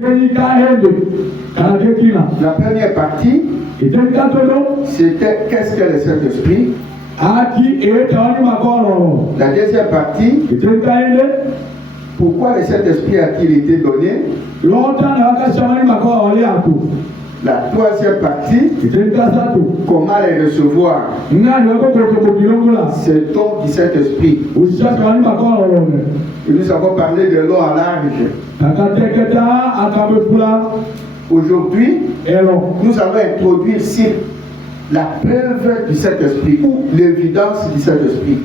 La première partie, c'était qu'est-ce que le Saint-Esprit. La deuxième partie, pourquoi le Saint-Esprit a-t-il été donné? La troisième partie, comment les recevoir? C'est le don du Saint-Esprit. Et nous avons parlé de long à large. Aujourd'hui, nous allons introduire ici la preuve du Saint-Esprit ou l'évidence du Saint-Esprit.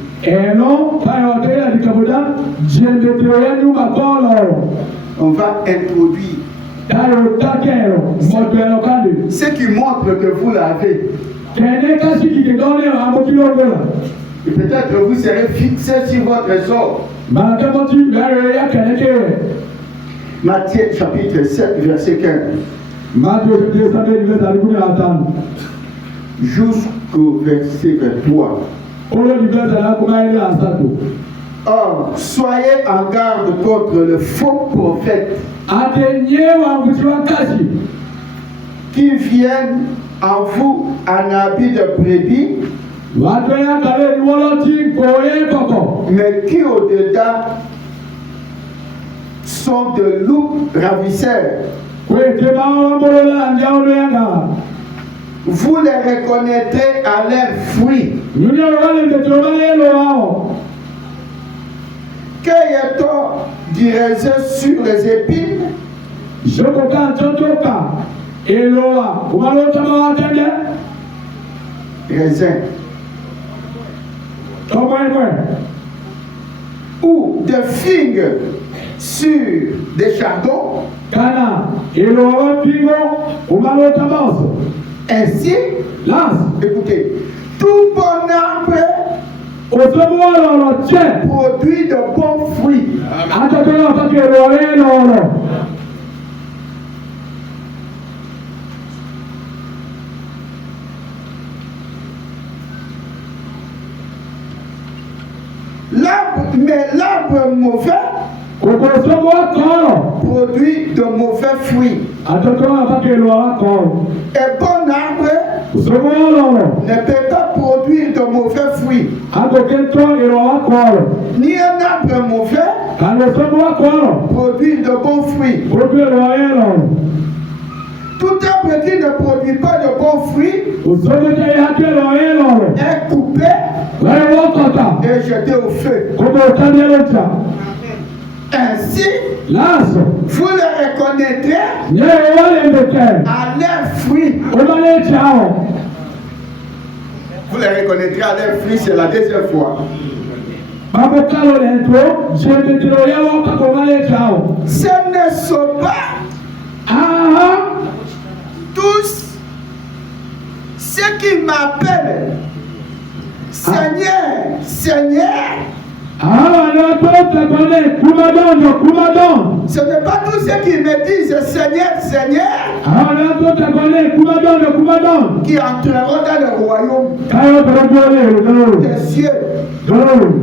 On va introduire ce qui montre que vous l'avez. Et peut-être vous serez fixé sur votre sort. Matthieu chapitre 7, verset 15. Jusqu'au verset 23. Or, soyez en garde contre le faux prophète qui viennent en vous en habit de brebis, mais qui au-dedans sont de loups ravisseurs. Vous les reconnaîtrez à leurs fruits. Cueille-t-on du raisin sur les épines? Raisin. Ou des figues sur des chardons? Ainsi, écoutez, tout bon arbre produit de bons fruits. Mais l'arbre mauvais produit de mauvais fruits. Et bon arbre ne peut pas produire de mauvais fruits. Ni un arbre mauvais produit de bons fruits. Tout arbre qui ne produit pas de bons fruits est coupé et jeté au feu. Ainsi, vous les reconnaîtrez à leurs fruits. Vous les reconnaîtrez à leurs fruits, c'est la deuxième fois. Ce ne sont pas tous ceux qui m'appellent Seigneur, Seigneur. Ce n'est pas tous ceux qui me disent Seigneur, Seigneur qui entreront dans le royaume des cieux.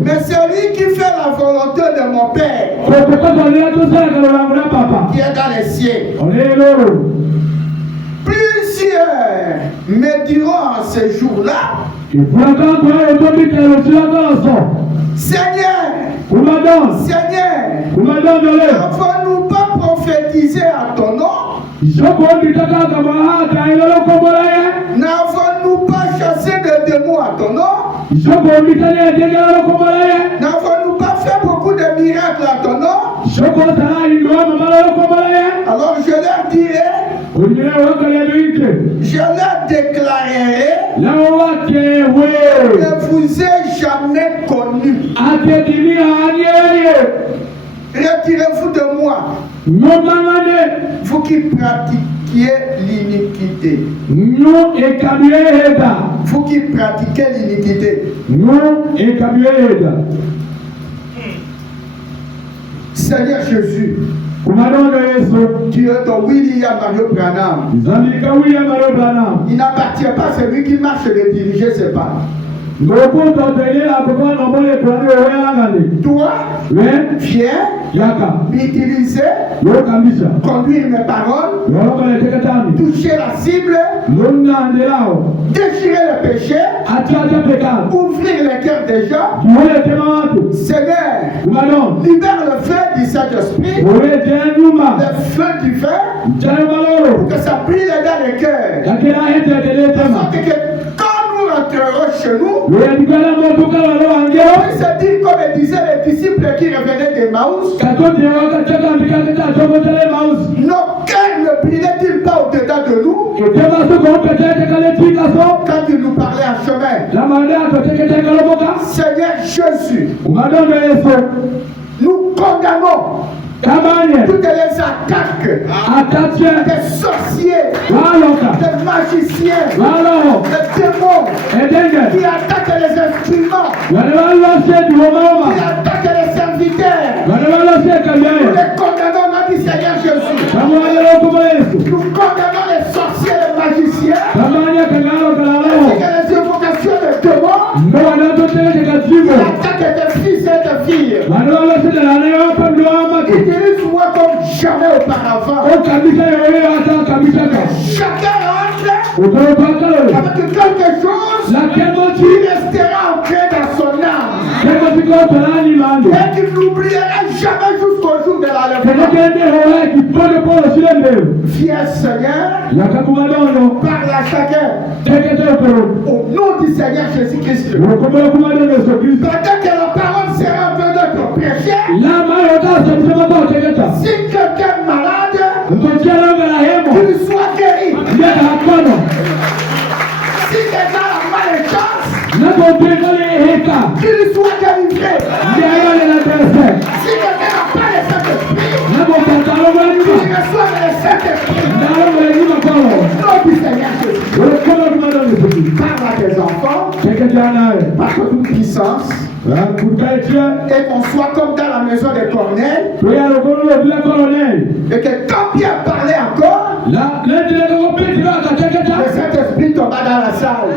Mais celui qui fait la volonté de mon Père qui est dans les cieux. Plusieurs me diront en ce jour-là Seigneur, n'avons-nous pas prophétisé à ton nom? N'avons-nous pas chassé des démons à ton nom? N'avons-nous pas fait beaucoup de miracles à ton nom? Alors je leur dirai, je leur déclarerai, ne vous ai jamais connu. Retirez-vous de moi, vous qui pratiquiez l'iniquité. Vous qui pratiquez l'iniquité. Seigneur Jésus, tu es ton William Mario Branham. Il n'appartient pas à celui qui marche de diriger ses pas. Toi, viens m'utiliser, conduire mes paroles, toucher la cible, déchirer le péché, ouvrir les cœurs des gens. Seigneur, libère le feu du Saint-Esprit, le feu du feu, pour que ça brille dans les cœurs. Quand nous rentrerons chez nous, on se dit, comme disaient les disciples qui revenaient d'Emmaüs, nos cœurs ne brillaient-ils pas au-dedans de nous quand il nous parlait en chemin? Seigneur Jésus, nous condamnons toutes les attaques des sorciers, des magiciens, des démons qui attaquent les instruments, qui attaquent les serviteurs. Nous les condamnons dans le Seigneur Jésus. Nous condamnons les sorciers, les magiciens, ainsi que les évocations de démons qui attaquent des fils et des filles. Utilise-moi comme jamais auparavant. Chacun rentre avec quelque chose qui restera ancré dans son âme et qui n'oubliera jamais jusqu'au jour de l'enlèvement. Viens Seigneur, parle à chacun au nom du Seigneur Jésus-Christ. Peut-être que la parole sera un peu notre péché. Si quelqu'un est malade, qu'il soit guéri. Si quelqu'un a malchance, qu'il soit délivré. Si quelqu'un n'a pas le Saint-Esprit, qu'il reçoive le Saint-Esprit. Nom du Seigneur Jésus. Parle à tes enfants par toute puissance. Et qu'on soit comme dans la maison de Corneille. Et que quand Pierre parlait encore, le Saint-Esprit tomba dans la salle.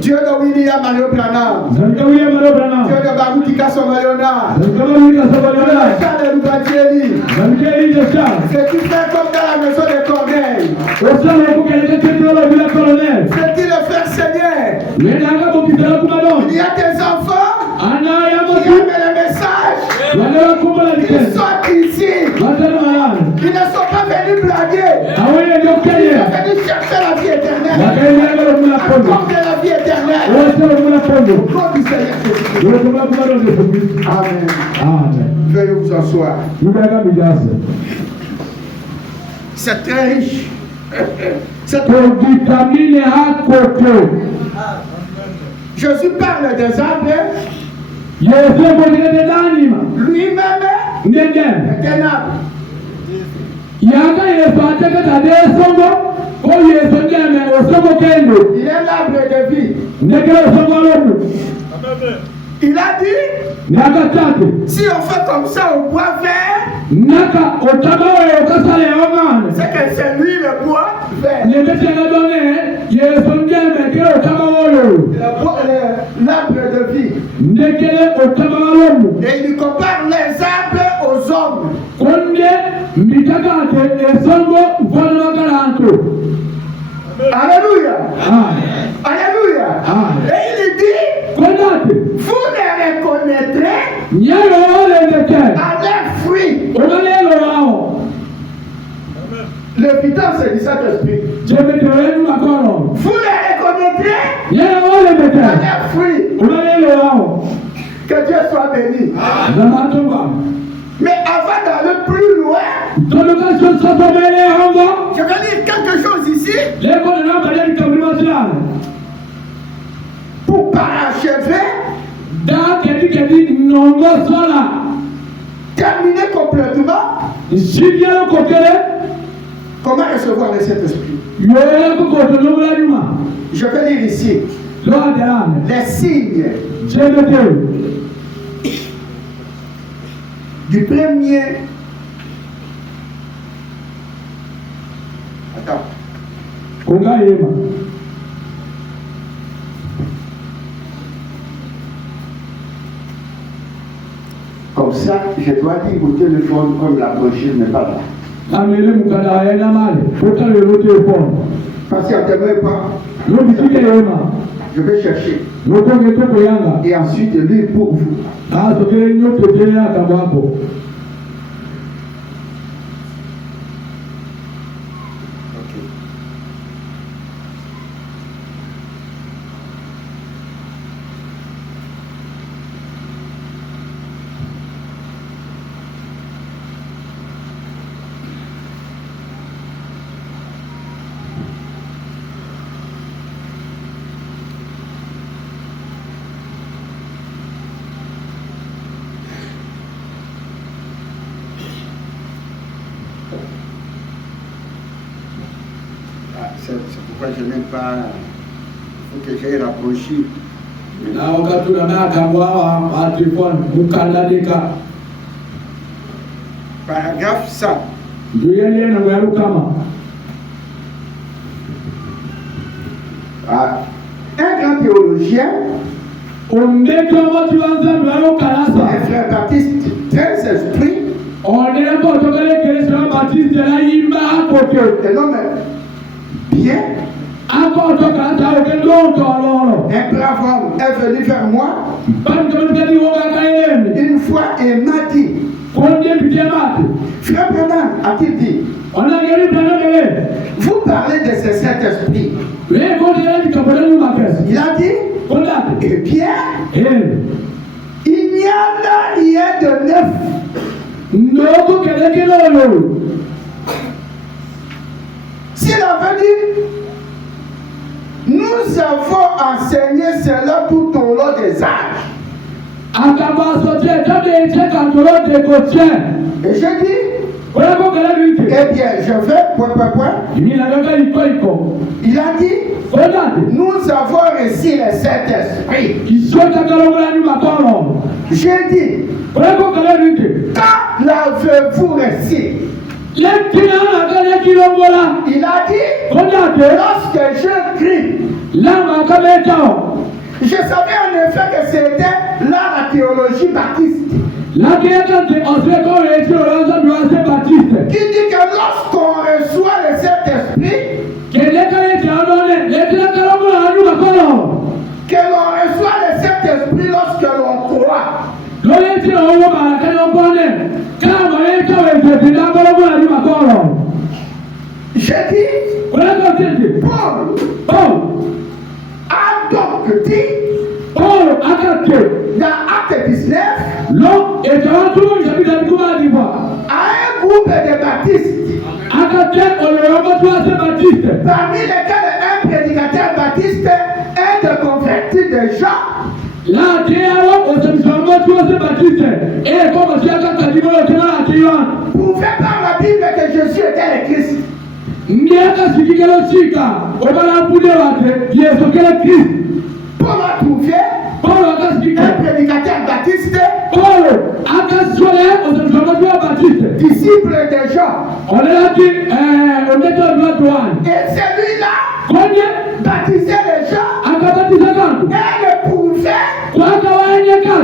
Dieu de William Mario Branham, Dieu de Barutika Somayona, Dieu de Lubadieli, que tu fais comme dans la maison de Corneille. C'est-il le faire Seigneur? Il y a des enfants qui aiment les messages, qui sont ici, qui ne sont pas venus blaguer, qui sont venus chercher la vie éternelle, apporter la vie éternelle. Au nom du Seigneur Jésus. Amen. Veuillez vous asseoir. C'est très riche. Jésus parle des arbres. Lui-même est un arbre. Il est l'arbre de vie. Il a dit, si on fait comme ça au bois vert, c'est que c'est lui le bois vert. L'arbre de vie. Et il compare les arbres aux hommes. Alléluia. Alléluia. Et il dit, vous les reconnaîtrez à leurs fruits. L'évidence c'est du Saint-Esprit. Vous les reconnaîtrez à leurs fruits. Que Dieu soit béni. Mais avant d'aller plus loin, je vais lire quelque chose ici pour parachever, terminer complètement. Comment recevoir le Saint-Esprit? Je vais lire ici les signes du premier. Attends. ça, je dois dire au téléphone comme la brochure n'est pas là. Parce qu'il n'y a pas. Je vais chercher. Et ensuite, lui pour vous. C'est pourquoi je n'aime pas. Il faut que j'aille la brochure. Paragraphe 100. Un grand théologien, un frère Baptiste, très esprit, un homme bien, un brave homme est venu vers moi une fois et m'a dit, frère Branham, a-t-il dit, vous parlez de ces sept esprits. Il a dit, eh bien, il n'y en a rien de neuf. S'il avait dit, nous avons enseigné cela tout au long des âges. Et j'ai dit, eh bien, je vais, point. Il a dit, nous avons reçu les sept esprits. J'ai dit, quand l'avez-vous reçu? Il a dit, lorsque je crie, je savais en effet que c'était là la théologie baptiste. Qui dit que lorsqu'on reçoit le Saint-Esprit, que l'on reçoit le Saint-Esprit lorsque l'on croit. J'ai dit, Paul a donc dit, dans Acte 19, à un groupe de baptistes, parmi lesquels un prédicateur baptiste est de convertir des gens. Pouvait par la Bible que Jésus était le Christ. Paul a trouvé un prédicateur baptiste, disciple de Jean. Et celui-là baptisait les gens et le prouvait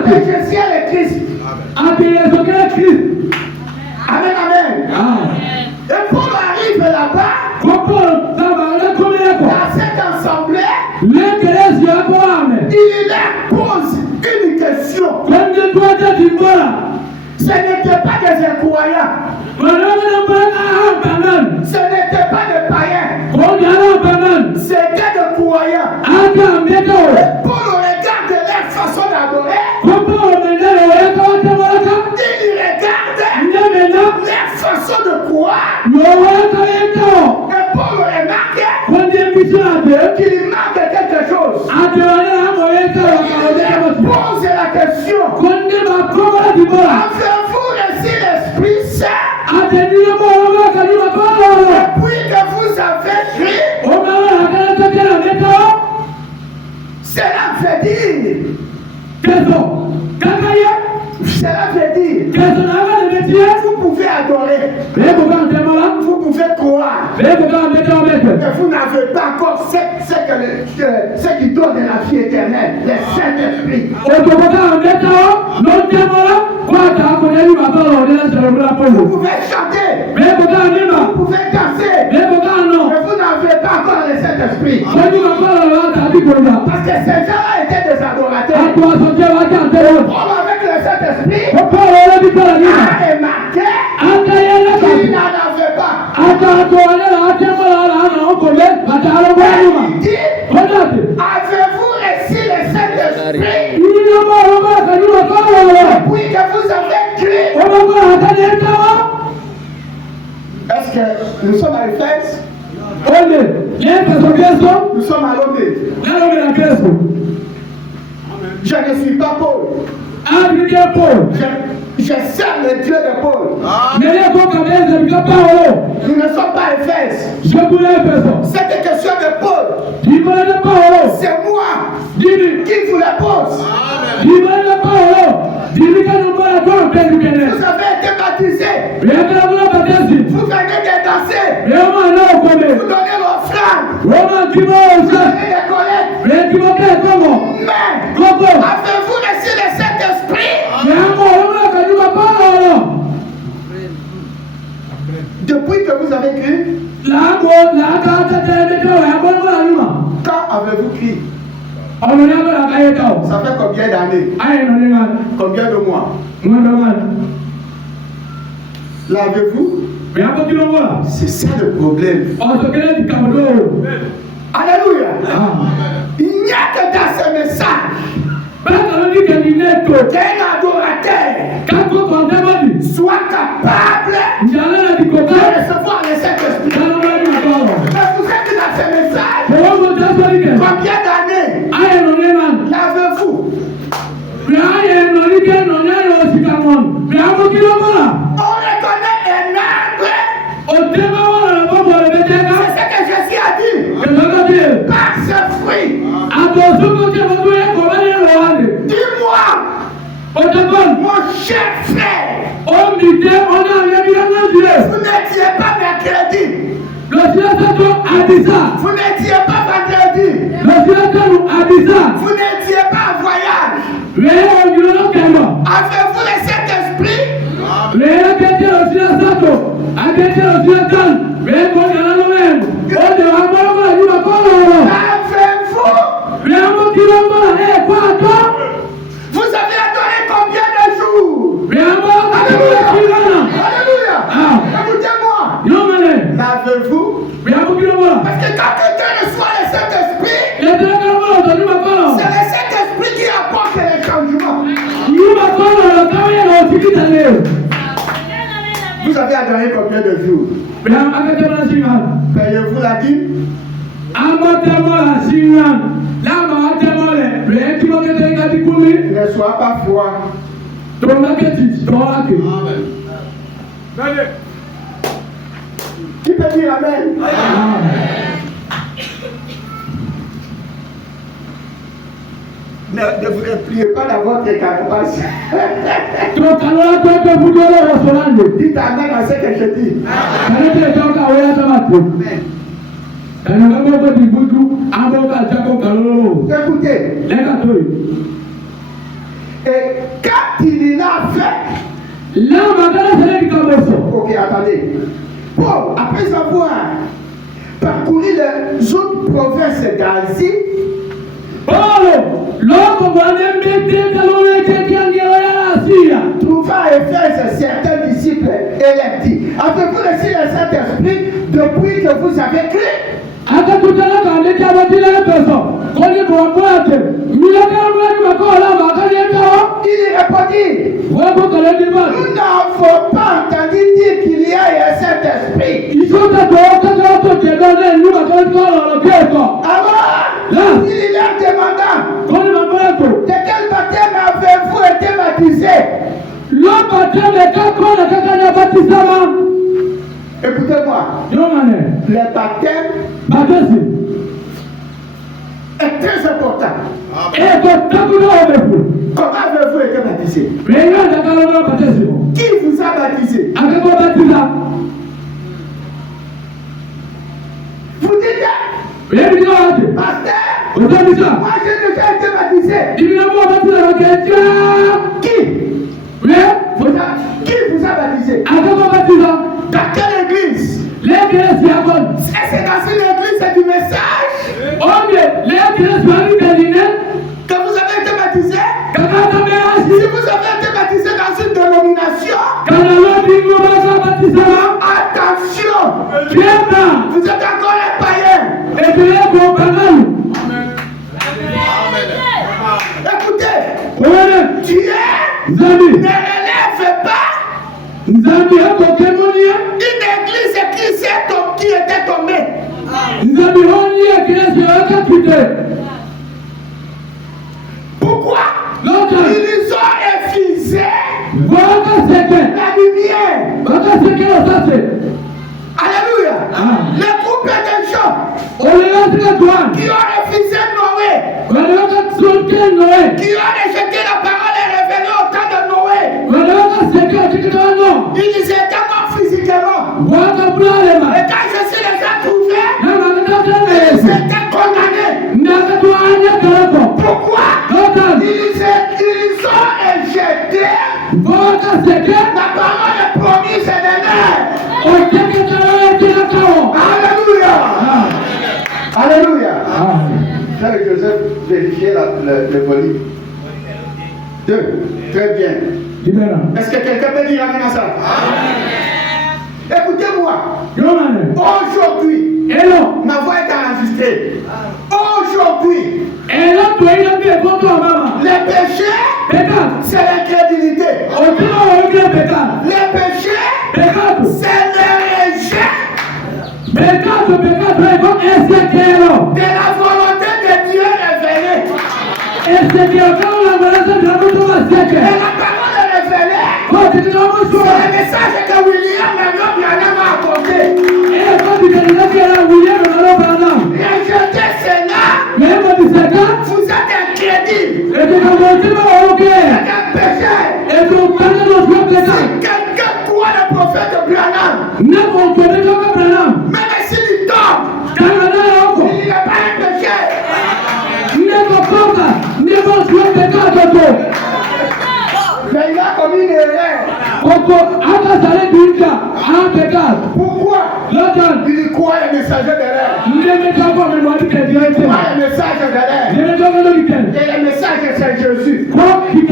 que Jésus est le Christ. Amen, amen. Et Paul arrive là-bas, dans cette assemblée, il leur pose une question. Ce n'était pas des incroyants. Ce n'était pas des païens. C'était des croyants. Et Paul regarde leur façon d'adorer. Il regarde leur façon de croire. Et Paul remarque qu'il manque quelque chose. Il pose la question. Avez-vous reçu l'Esprit Saint? Depuis que vous avez cru, cela veut dire. Cela veut dire. Vous pouvez adorer. Vous pouvez croire. Mais vous n'avez pas encore ce qui donne la vie éternelle, le Saint-Esprit. Vous pouvez chanter. Vous pouvez danser. Mais vous n'avez pas encore le Saint-Esprit. Parce que ces gens-là étaient des adorateurs. Comme avec le Saint-Esprit, a marqué qu'il n'en avait pas. Il dit, avez-vous reçu le Saint-Esprit depuis que vous avez cru? Est-ce que nous sommes à Éphèse? Nous sommes à Lomé. Je ne suis pas Paul. Je sers le Dieu de Paul. Nous ne sommes pas Éphèse. Cette question de Paul, c'est moi qui vous la pose. Vous avez été baptisé. Vous venez de danser. Vous donnez l'offrande. Vous donnez des collectes. Mais avez-vous reçu le Saint-Esprit? Depuis que vous avez cru? Quand avez-vous cru? Ça fait combien d'années? Combien de mois? L'avez-vous? C'est ça le problème. Alléluia. Il n'y a que dans ce message qu'un adorateur soit capable de recevoir le Saint-Esprit. Mais vous êtes dans ce message. Combien d'années l'avez-vous? On reconnaît un arbre. C'est ce que Jésus a dit. Par ce fruit. Dis-moi, mon cher frère, vous n'étiez pas mercredi. Vous n'étiez pas vendredi. Vous n'étiez pas en voyage. Avez-vous le Saint-Esprit? Vous avez adoré combien de jours? Alléluia. Alléluia. Écoutez-moi. L'avez-vous? Parce que quand quelqu'un reçoit le Saint-Esprit, c'est le Saint-Esprit qui apporte les changements. Vous avez adoré combien de jours? Payez-vous la dîme? Ne sois pas froid. Qui peut dire Amen? Ne vous repliez pas dans votre carapace. Dites Amen à ce que je dis. Écoutez. Et quand il l'a fait, ok, attendez. Bon, après avoir parcouru les autres provinces d'Asie, trouva à Éphèse certains disciples électifs. Avez-vous reçu le Saint-Esprit depuis que vous avez cru? Il répondit, nous n'avons pas entendu dire qu'il y a un Saint-Esprit. Alors, il leur demanda, de quel baptême avez-vous été baptisé? Écoutez-moi, le baptême est très important. Comment avez-vous été baptisé? Qui vous a baptisé? Vous dites, pasteur, moi j'ai déjà été baptisé. Qui? Qui vous a baptisé? Dans quelle église? Est-ce que dans une église c'est du message? Que vous avez été baptisé? Si vous avez été baptisé dans une dénomination, attention, vous êtes encore les païens. Écoutez, Dieu ne relève pas une église qui était tombée. Pourquoi? Ils ont effusé la lumière. Alléluia. Le groupe de gens qui ont refusé Noé, qui ont rejeté la parole et révélé au temps de Noé. Ils étaient morts physiquement. Et quand Jésus les a trouvés, ils étaient condamnés. Pourquoi? Ils ont rejeté la parole promise de l'air. Alléluia. Alléluia. Frère Joseph, vérifiez le volume. 2. Très bien. Est-ce que quelqu'un peut dire amen à ça? Écoutez-moi. Aujourd'hui, ma voix est enregistrée. Aujourd'hui, les péchés, c'est l'incrédulité. Les péchés, c'est le rejet de la volonté de Dieu révélée. Et la parole révélée, c'est le message que William Branham a apporté. Rejetez cela, vous êtes incrédule. Vous êtes un péché. Si quelqu'un croit le prophète Branham, même s'il tombe, il n'est pas un péché. Mais il a commis une erreur. Pourquoi? Il croit le messager de l'air. Il croit le message de l'air. Et le message c'est Jésus. Il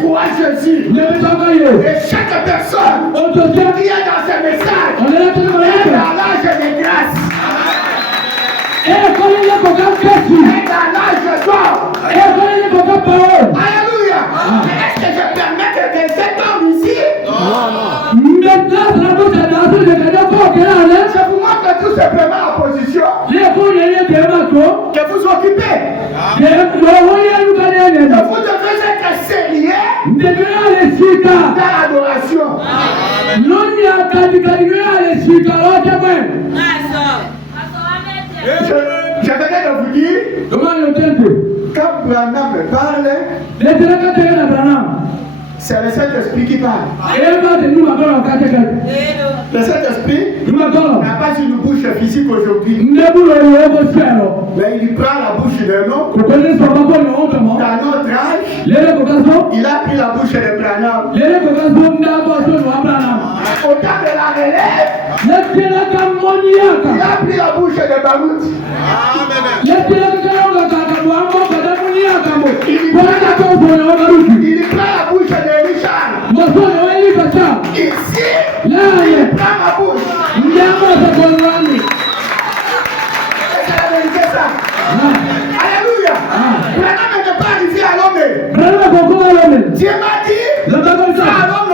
croit Jésus. Et chaque personne qui est dans ce message est dans l'âge de grâce. Est dans l'âge d'or. Alléluia. Est-ce que je permets que quelqu'un tombe ici? Non. Je vous montre tout simplement la position que vous occupez. Vous devez être sérieux dans l'adoration. Je venais de vous dire, quand Branham parle, c'est le Saint-Esprit qui parle. Le Saint-Esprit n'a pas une bouche physique aujourd'hui. Mais il prend la bouche d'un homme. Dans notre âge, il a pris la bouche de Branham. Au temps de la relève, il a pris la bouche de Baruch. Il prend la bouche de Richard. Ici, il prend ma bouche. C'est la vérité ça. Alléluia. Branham n'est pas arrivé à l'homme. Dieu m'a dit à l'homme. Et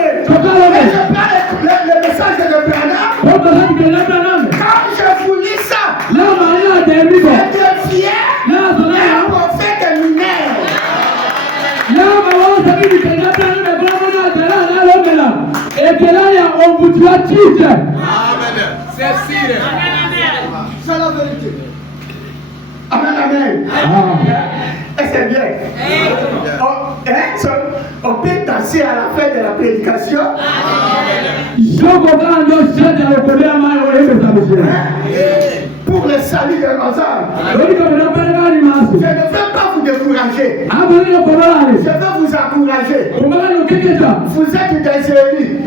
je prends le message de Branham. Quand je vous lis ça, je deviens un prophète lunaire. C'est la vérité. Amen, amen. Et c'est bien. On peut danser à la fin de la prédication. Pour le salut de nos âmes. Je ne veux pas vous décourager. Je veux vous encourager. encourager. Vous êtes des élus.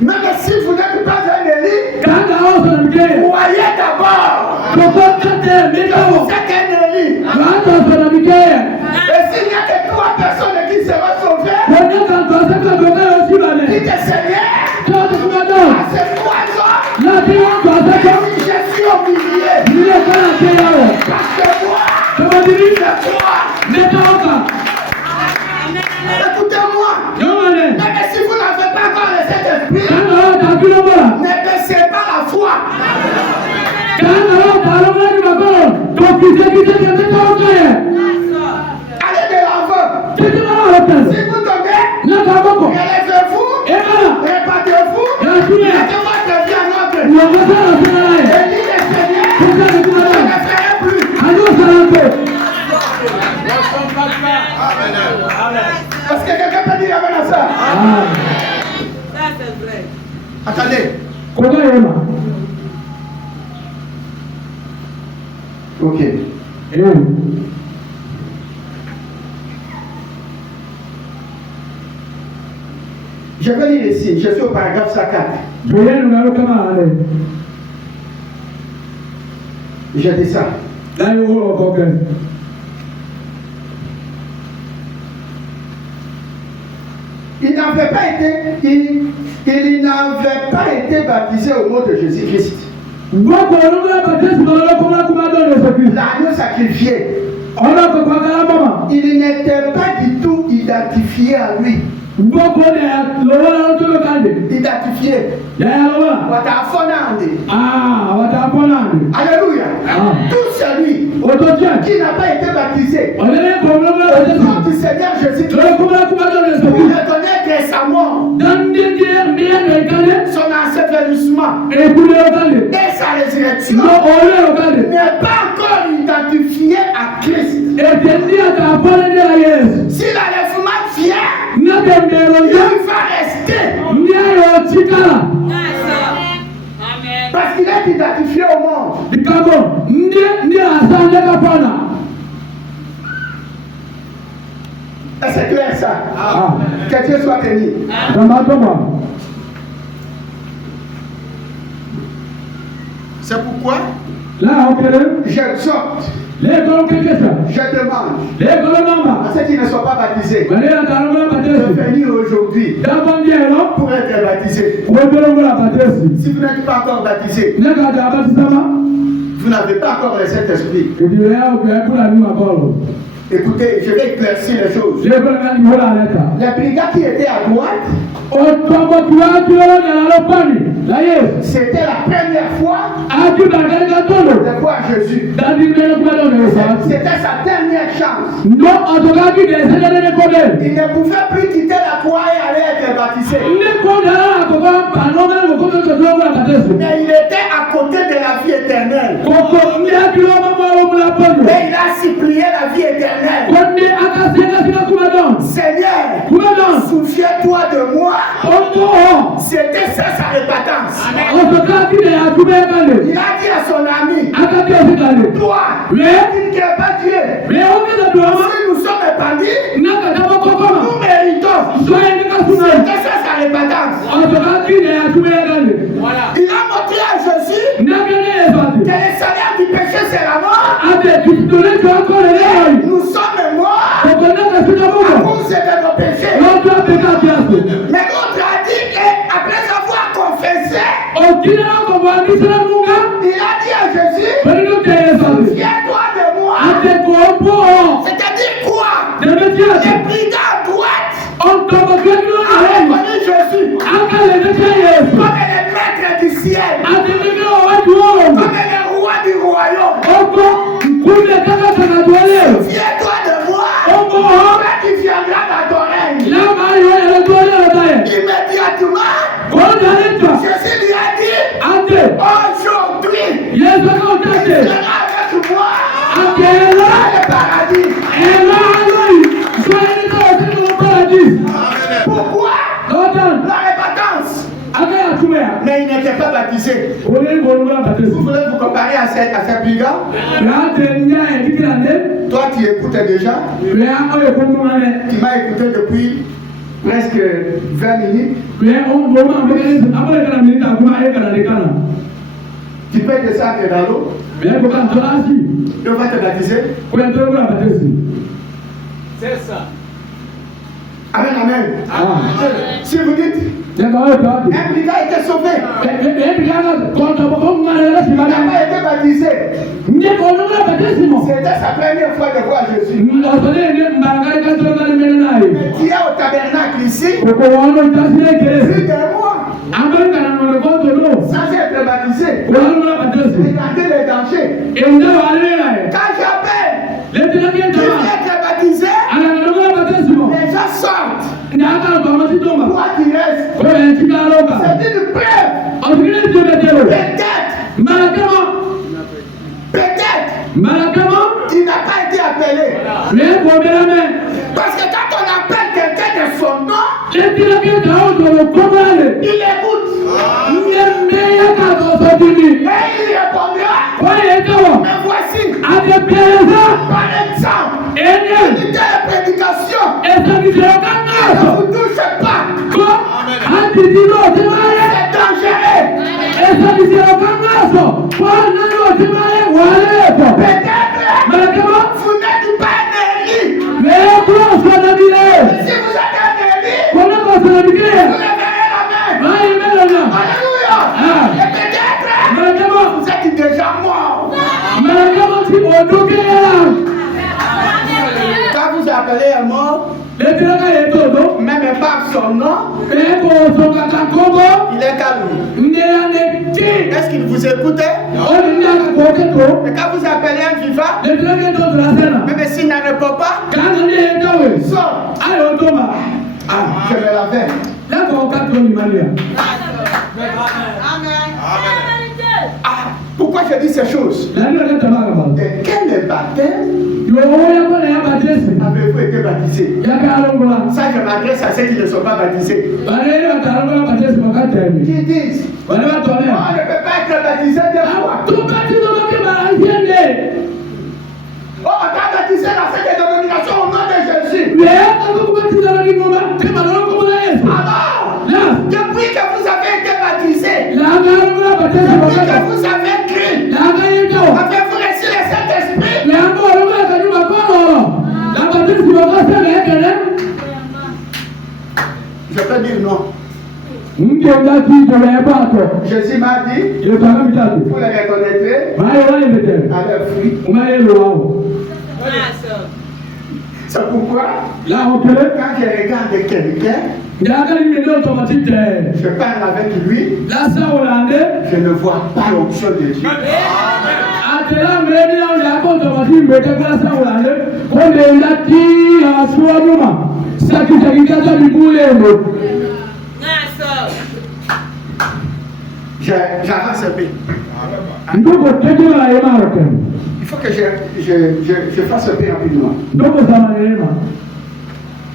Même si vous n'êtes pas un élu, croyez d'abord que vous êtes un élu. Et s'il n'y a que 3 personnes qui seront sauvées, dites Seigneur, à ces 3 hommes, je suis au milieu. Parce que moi, je crois. Écoutez-moi, même si vous n'avez pas encore le Saint-Esprit, ne baissez pas la foi. Allez de l'avant. Si vous tombez, relèvez-vous, répandez-vous, mettez votre vie en ordre. Et dites Seigneur, je ne ferai plus. Est-ce que quelqu'un peut dire amen à ça? Ça c'est vrai. Attendez. Ok. Je vais lire ici. Je suis au paragraphe 104. J'ai dit ça. Il n'avait pas été baptisé au nom de Jésus-Christ. L'agneau sacrifié. Il n'était pas du tout identifié à lui. Identifié. Alléluia. Tout celui qui n'a pas été baptisé au nom du Seigneur Jésus-Christ pour reconnaître sa mort, son ensevelissement et sa résurrection n'est pas encore identifié à Christ. Si l'enlèvement vient, il va rester. Parce qu'il est identifié au monde. C'est clair ça. Que Dieu soit béni. C'est pourquoi j'exhorte, je demande à ceux qui ne sont pas baptisés de venir aujourd'hui pour être baptisés. Si vous n'êtes pas encore baptisé, vous n'avez pas encore le Saint-Esprit. Écoutez, je vais éclaircir les choses. Les brigands qui étaient à droite, c'était la première fois de voir Jésus. C'était sa dernière chance. Il ne pouvait plus quitter la croix et aller être baptisé. Mais il était à côté de la vie éternelle. Et il a supplié la vie éternelle. Seigneur, souviens-toi de moi. C'était ça sa répétence. Il a dit à son ami, toi, tu ne crées pas Dieu. Si nous sommes épandis, nous méritons. C'était ça sa répétence. Il a montré à Jésus que le salaire du péché c'est la mort. Nous sommes morts à cause de nos péchés. Mais l'autre a dit qu'après avoir confessé, il a dit à Jésus, viens-toi de moi. C'est-à-dire quoi? Les brigands à droite ont reconnu Jésus comme le maître du ciel, comme le roi du royaume. Viens-toi de moi, tu viendras dans ton règne. Immédiatement, Jésus lui a dit, aujourd'hui, tu seras avec moi dans le paradis. Pourquoi? La répétence. Mais il n'était pas baptisé. Vous voulez vous comparer à ces brigands? Toi, tu écoutais déjà. Tu m'as écouté depuis presque 20 minutes. Tu peux descendre dans l'eau. On va te baptiser. C'est ça. Amen, amen. Si vous dites, un brigand était sauvé. Il n'a pas été baptisé. C'était sa première fois de voir Jésus. Mais tu es au tabernacle ici. Plus d'un mois. Sans être baptisé. Regardez les dangers. Quand j'appelle, tu viens être baptisé. Les gens sortent. Toi qui restes. C'est une preuve. Peut-être. Il n'a pas été appelé. Parce que quand on appelle quelqu'un de son nom, il écoute. Et il répondra. Mais voici. Par exemple. Unité de prédication. Ne vous touchez pas. C'est dangereux. Peut-être vous n'êtes pas un élu. Si vous êtes un élu, vous lèverez la main. Alléluia. Et peut-être vous êtes déjà mort. Quand vous appelez un mort, même pas son nom, il est calme. Est-ce qu'il vous écoutait? Et quand vous appelez un vivant, même s'il ne répond pas, sort. Je me lavais. Pourquoi je dis ces choses? De quel baptême avez-vous été baptisé? Ça, je m'adresse à ceux qui ne sont pas baptisés. Qui disent on ne peut pas être baptisé deux fois. Oh, on t'a baptisé dans cette dénomination au nom de Jésus. Alors, depuis que vous avez été baptisé, depuis que vous avez cru, avez-vous reçu le Saint-Esprit? Je peux dire non. Jésus m'a dit, vous les reconnaîtrez à leurs fruits. C'est pourquoi, quand je regarde quelqu'un, je parle avec lui, je ne vois pas l'onction de Dieu. J'avance un peu. Il faut que je fasse un peu rapidement.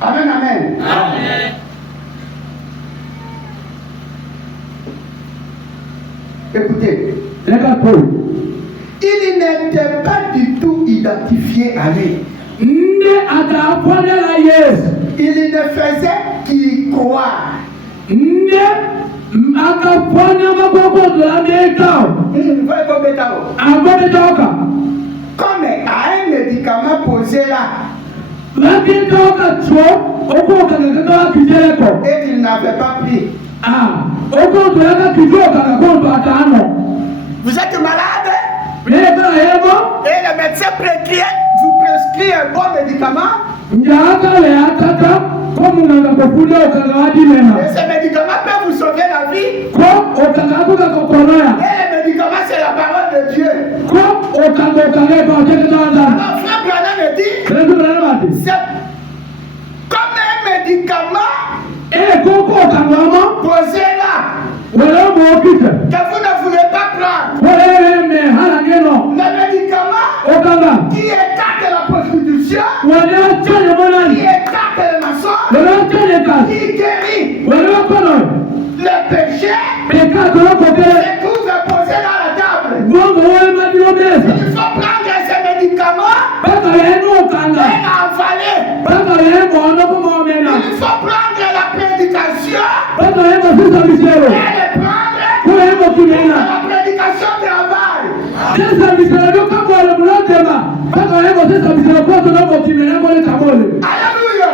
Amen, amen. Amen. Écoutez, il n'était pas du tout identifié à lui. Il ne faisait qu'y croire. Comme à un médicament posé là, et qu'il n'avait pas pris. Vous êtes malade? Et le médecin vous prescrit un bon médicament. Et ce médicament peut vous sauver la vie. Et le médicament, c'est la parole de Dieu. Alors, frère Branham me dit, c'est comme un médicament posé là, que vous ne voulez pas prendre. Le médicament qui écarte la prostitution, qui écarte le mensonge, qui guérit le péché, C'est tout posé dans la table. Il faut prendre ces médicaments et avaler. Il faut prendre la prédication et les prendre pour la prédication travaille. Alléluia.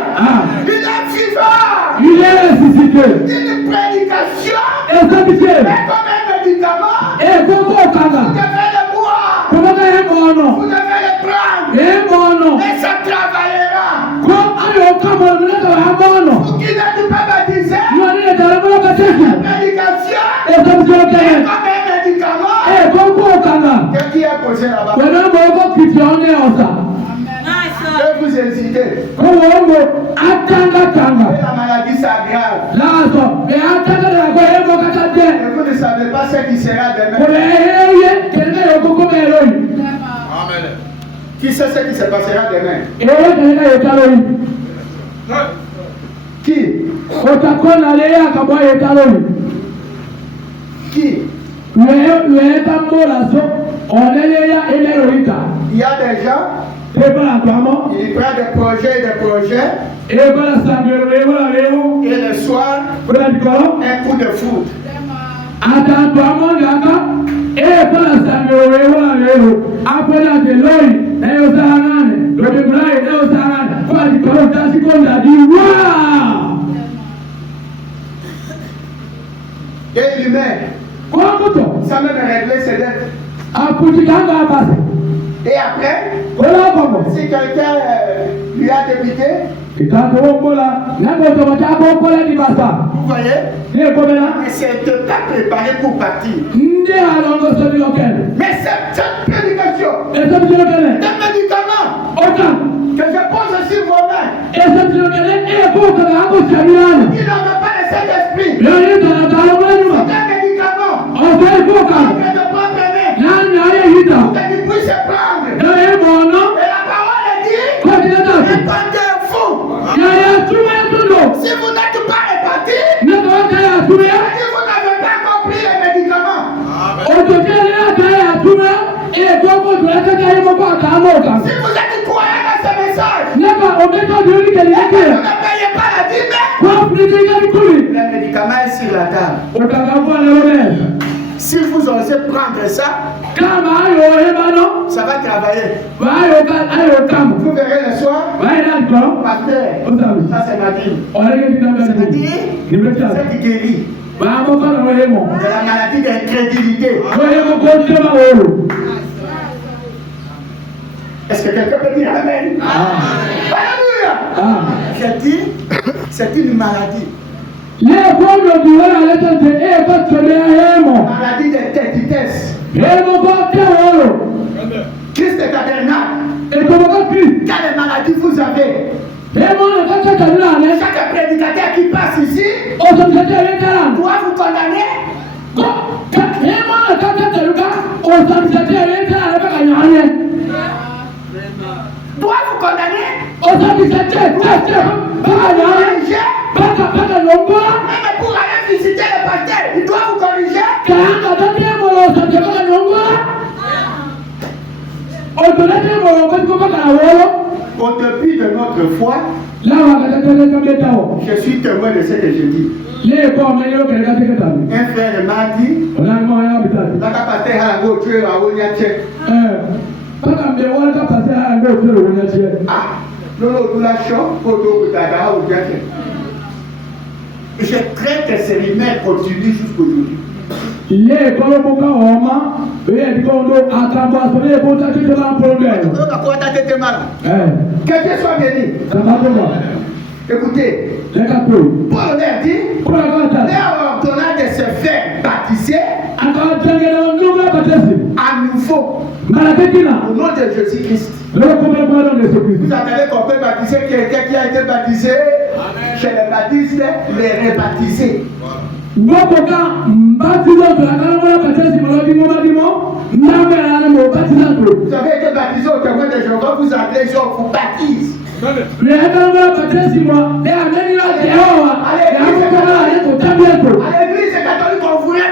Il est vivant. Il est ressuscité. Une prédication Et ça, est comme un médicament. et Vous devez le boire. Vous devez le prendre. Et ça travaillera. Pour qui ne peut pas baptiser, la prédication est comme un médicament. Qu'est-ce qui est posé là-bas? Que vous hésitez. Et la maladie s'aggrave. Et vous ne savez pas ce qui sera demain. Amen. Qui sait ce qui se passera demain? Qui? Qui? Il y a des gens, ils prennent des projets. Et le soir, un coup de foudre. Et l'humain, ça même régler ses dettes. Et après, si quelqu'un lui a débité, vous voyez, et c'est pas préparé pour partir. Mais cette prédication, des médicaments que je pose sur vos mains, qui n'ont pas le Saint-Esprit, c'est un médicament que ne pas prendre, pour que tu puisses prendre. Et la parole dit, répandez vous. Si vous n'êtes pas répartis, vous n'avez pas compris les médicaments. Si vous êtes croyant dans ce message, et que vous ne payez pas la dîme, le médicament est sur la table. Si vous osez prendre ça, ça va travailler. Vous verrez le soir, pasteur, ça c'est Nadine. C'est Nadine, qui guérit de la maladie d'incrédulité. Est-ce que quelqu'un peut dire Amen? Alléluia. J'ai dit, c'est une maladie. Maladie de tétitesse. Christ est tabernacle. Quelle maladie vous avez? Chaque prédicateur qui passe ici doit vous condamner. Doit vous condamner. Même pour aller visiter le pasteur, il doit vous corriger. Au début de notre foi, je suis témoin de ce que je dis. Un frère m'a dit, je crains que ces remèdes continuent jusqu'aujourd'hui. Que Dieu soit béni. Écoutez, Paul leur dit, leur ordonnant de se faire baptiser à nouveau au nom de Jésus-Christ. Vous avez qu'on peut baptiser quelqu'un qui a été baptisé chez les baptistes, les rebaptiser. Vous avez été baptisé au témoin de Jéhovah, vous appelez Jean, vous baptise. À l'église catholique, on voulait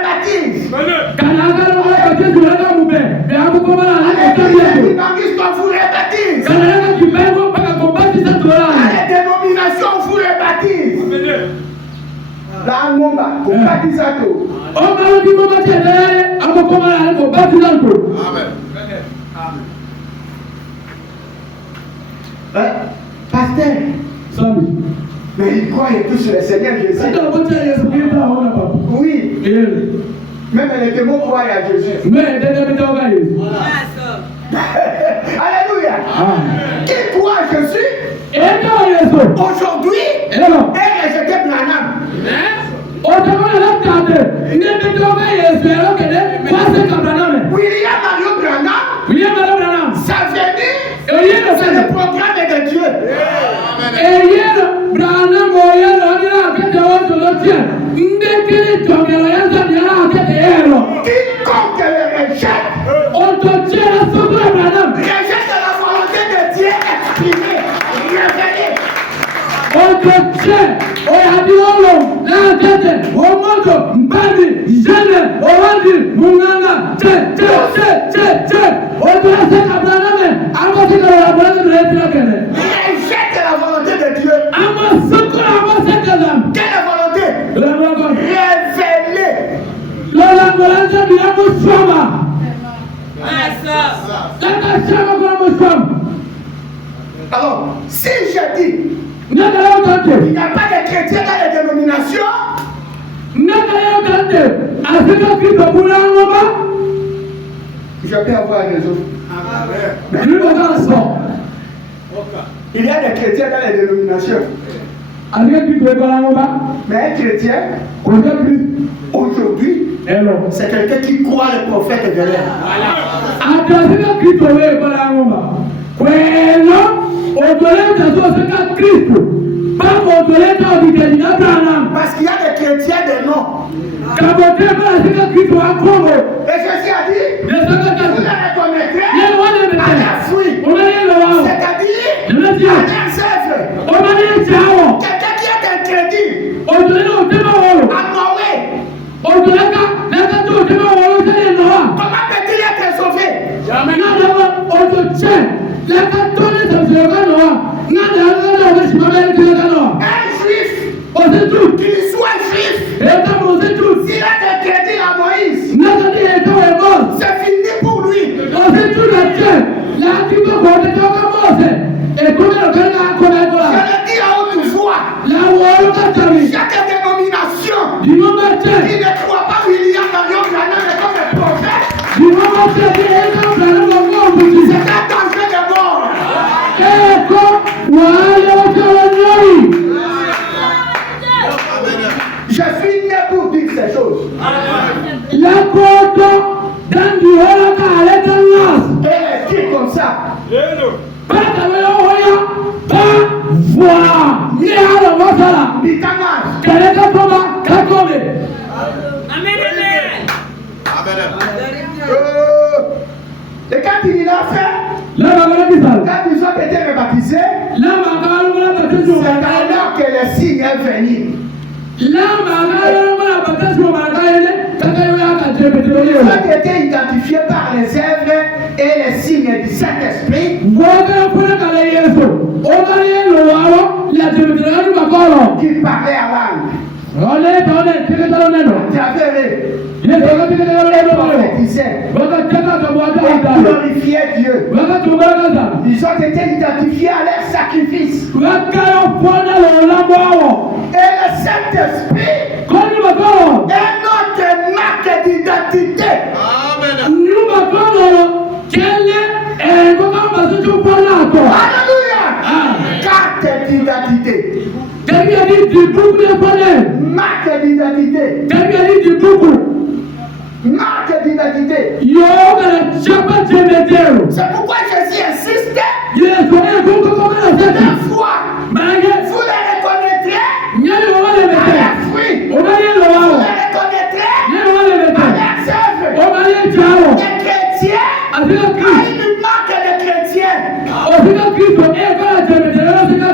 kubatizato. Omalo di mama tene akokoma ko batizato. Pasteur, mais il croit et tout sur le Seigneur Jésus. Oui. Même les démons croient à Jésus. Alléluia. Qui croit à Jésus aujourd'hui est rejeté Branham. William Mario Branham, sa venue, c'est le programme de Dieu. Quiconque le rejette, rejette la volonté de Dieu exprimée, révélée. Rejette la volonté de Dieu. Quelle volonté? Révélée. Alors, si je dis il n'y a pas de chrétiens dans les dénominations, je peux avoir raison. Il y a des chrétiens dans les dénominations. Mais un chrétien, aujourd'hui, c'est quelqu'un qui croit le prophète de l'air. Parce qu'il y a des chrétiens de nom. Et Jésus a dit, vous les reconnaîtrez à leurs fruits. C'est-à-dire, à leurs œuvres. Quelqu'un qui a des crédits à Noé, comment peut-il être sauvé? Un juif, qu'il soit juif, s'il a des crédits à Moïse, c'est fini pour lui. Je le dis à haute voix, chaque dénomination qui ne croit pas William Mario Branham comme le prophète, c'est un danger de mort. Je suis né pour dire ces choses. Et elle dit comme ça. Et quand il a fait, quand ils ont été rebaptisés, c'est alors que le signe est venu. Ils ont été identifiés par les œuvres et les signes du Saint-Esprit qui parlaient à langue. Glorifier Dieu. Ils ont été identifiés à leur sacrifice. Et le Saint-Esprit est notre marque d'identité. Alléluia. Carte d'identité. Marque d'identité. Marque d'identité. C'est pourquoi Jésus insiste. Deux fois. Vous les reconnaîtrez à leurs fruits. Vous les reconnaîtrez à leurs œuvres. Les chrétiens ont une marque de chrétien.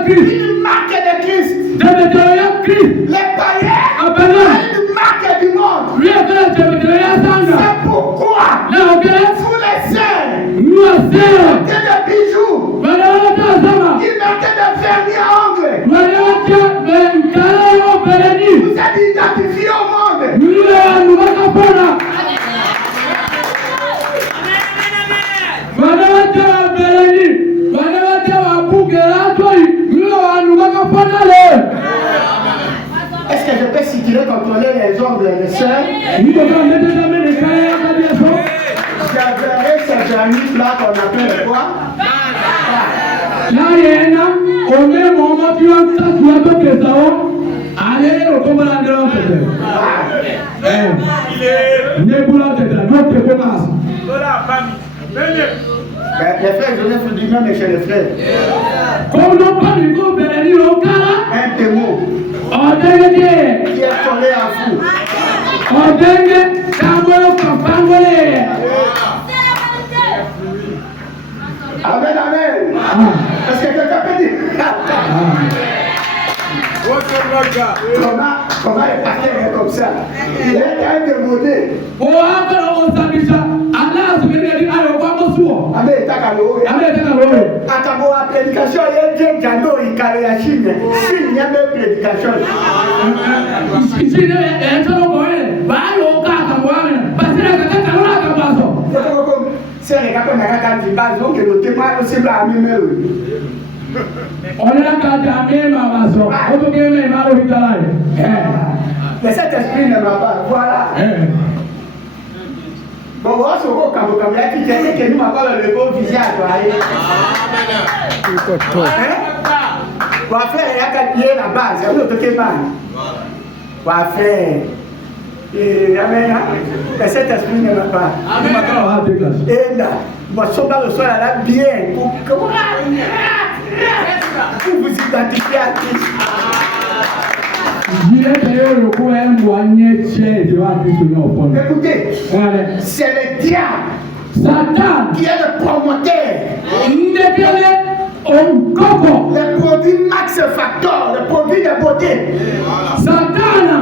Une marque de Christ. Les païens ont une marque du monde. C'est pourquoi vous les sœurs mettez de bijoux, qui mettez de vernis à ongles. Vous êtes identifiés au monde. Est-ce que je peux si tu veux contrôler les ongles et les sœurs? J'avais ces granits là qu'on appelle quoi? Les frères Joseph le disent même chez les frères. Un démon qui est tombé en fou. Amen, amen. Est-ce que quelqu'un peut dire? Comment est parti comme ça? Il est un démodé. Akabo a prédication, il y a Djando, il carré la Chine. S'il n'y a même prédication. C'est les gars qu'on a dit, que le témoin aussi va à même. On est là quand tu as même ma maison. Mais cet esprit ne m'a pas. Voilà. Bon, on se voit quand vous avez dit que nous m'avons le beau visage. On va faire la base. On va faire. Mais cet esprit ne m'a pas. Et là, moi, je suis le soir là bien. Pour vous identifier à Christ. Écoutez, c'est le diable Satan qui est le promoteur. Le produit Max Factor, le produit de beauté. Satan,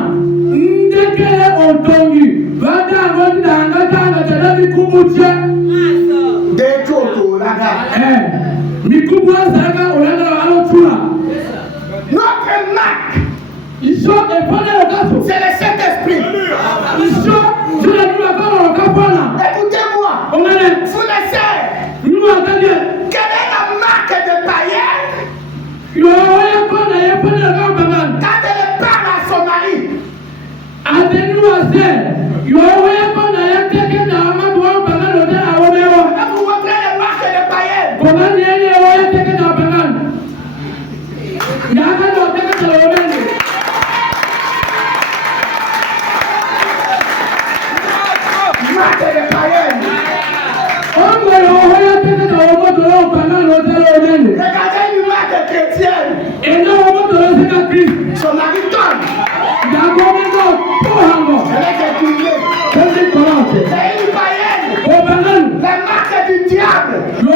notre marque, c'est le Saint-Esprit. Écoutez-moi, vous le savez. Quelle est la marque de païen? Quand elle parle à son mari, vous montrez les marques de païen. Regardez une marque chrétienne. Son mari donne. Elle est étudiée. C'est une païenne. La marque du diable. Vous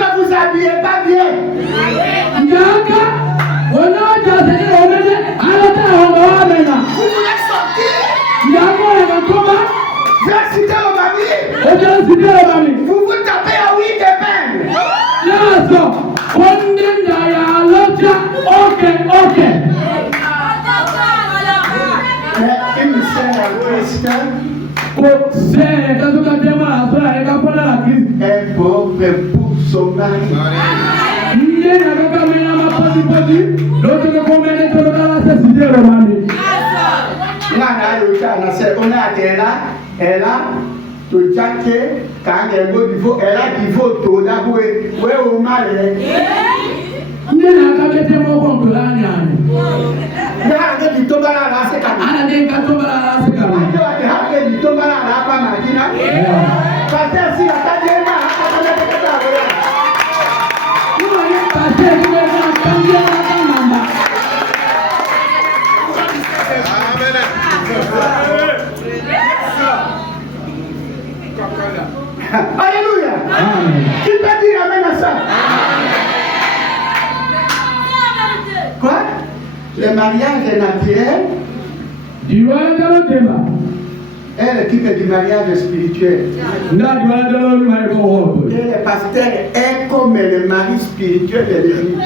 ne vous habillez pas bien. Vous voulez sortir. Viens citer le mari. Vous vous tapez à 8 épingles. Mais une sœur à Christ. Un pauvre pour son mari. Elle a tout jacké quand elle a dit photo là où au mal. Alléluia. Le mariage est naturel. Et l'équipe du mariage spirituel. Et le pasteur est comme le mari spirituel de l'église.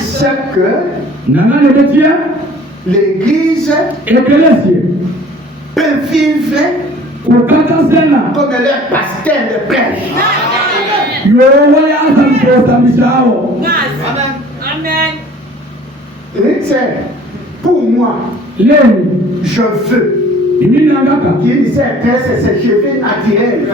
C'est que l'église peut vivre comme leur pasteur de prêche. Amen. C'est pour moi, je veux qu'il s'intéresse à ses cheveux naturels.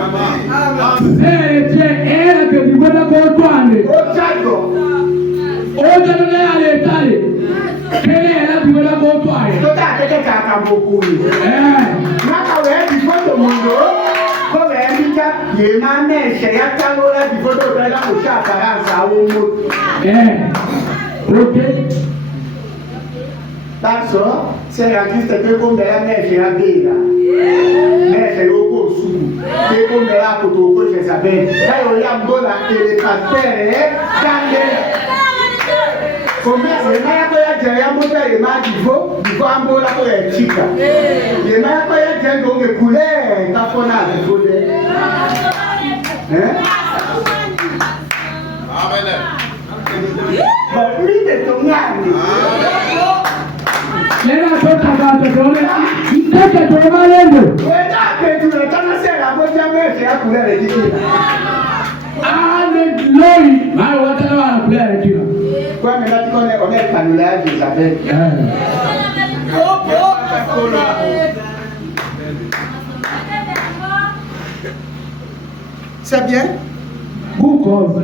That's all. C'est l'artiste qui est comme la mèche et la bille. Mèche et au sous. Qui est comme la pour tout que je s'appelle. Là, il y a un bon à télépaster. Combien de mains que y a un bon à les mains du veau, du veau un bon à la chica. Les mains que y a un bon de couleur, t'as qu'on a de couleur. Amen. Bon, lui, c'est ton âme. C'est bien? Vous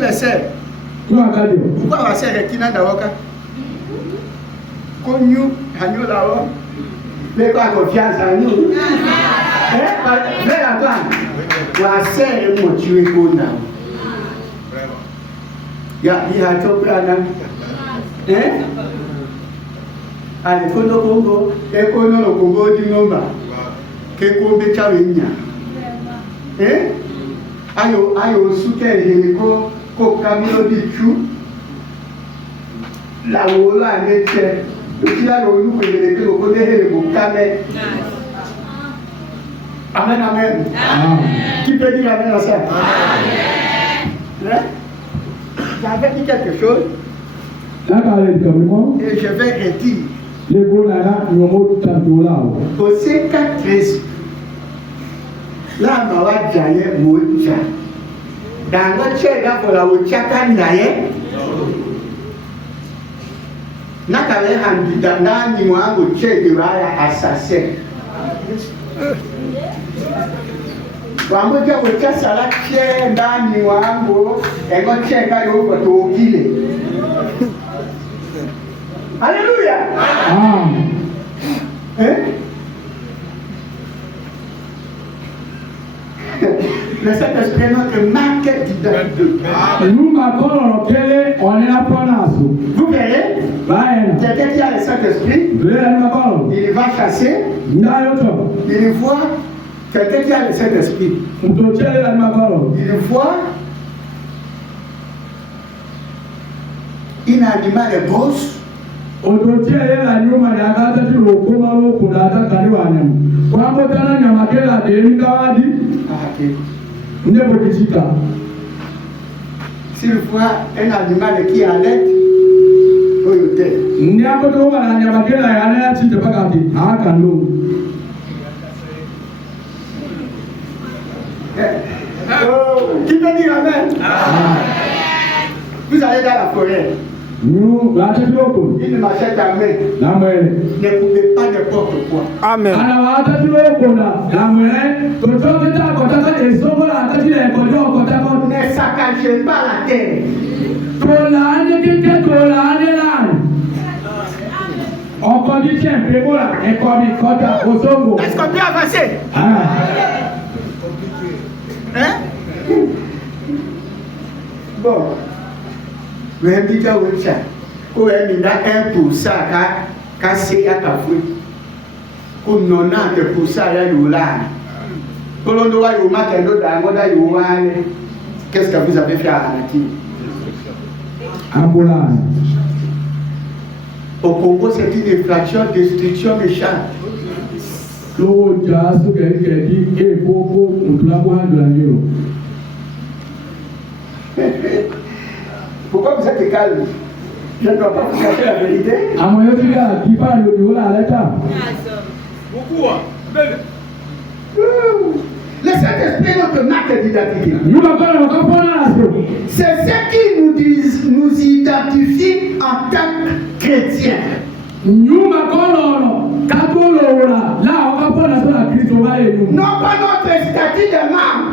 les sœurs. Pourquoi la sœur est qui n'a d'avocat? Connu, Agneau là-haut. Mais pas confiance en nous. Mais là-bas, la sœur est motivée pour nous. Il y a tout plein de allez, Congo, et Congo, le Congo du Nomba. Que Congo Tchavigna. Ayo, soutien, Jéricho, Camilo Bichou. La Wola, Netche. Le Tila, le Loup, et le Côté, le Boucamet. Amen, amen. Qui peut dire amen à ça? J'avais dit quelque chose. Et je vais redire. Aussi, 4 esprits. Là, on va dire, Moucha. Dans notre chère, pour la Mouchaka, Naye. Nakale handi dandani mwangu chege wala assassin. Wamoja wocha sala che ndani wangu ego cheka yuko tuokile. Alléluia. Le Saint-Esprit notre marque d'identité. Vous verrez, quelqu'un qui a le Saint-Esprit, il va chasser, il voit quelqu'un qui a le Saint-Esprit, il voit un animal de brosse. S'il voit un animal qui allait, qui peut dire amen? Vous allez dans la forêt. Une machette à main. Ne coupez pas n'importe quoi. Amen. Ne saccagez pas la terre. Est-ce qu'on peut avancer? Hein? Bon. Mais il y a un pour 1% cassé à ta fouille. Pour 90% à l'oula. Pour l'on doit y mettre un autre à Qu'est-ce que vous avez fait à Anaki? Au Congo, c'est une infraction, destruction méchante. Pourquoi vous êtes calme? Je ne dois pas vous cacher la vérité. Le Saint-Esprit est notre marque d'identité. C'est ce qui nous identifie en tant que chrétiens. Non pas notre statut de membre.